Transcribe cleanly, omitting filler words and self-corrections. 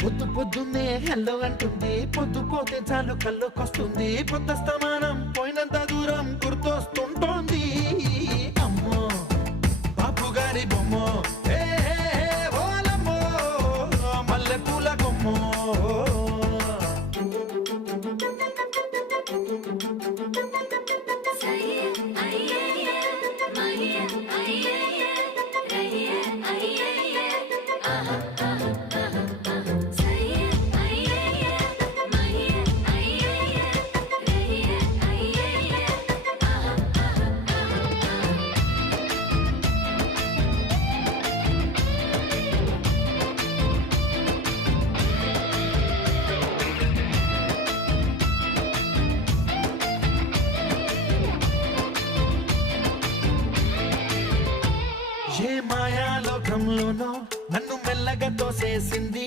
పొద్దు పొద్దున్నే హెల్లో అంటుంది, పొద్దు పోతే చాలు కళ్ళొకొస్తుంది, పొద్దస్తమానం పోయినంత దూరం గుర్తొస్తుంటోంది. అమ్మో బాపు గారి బొమ్మో, ఏ ఓలమ్మో మల్లె పూల కొమ్మో. ఏ మాయాలోకంలోనో నన్ను మెల్లగా తోసేసింది,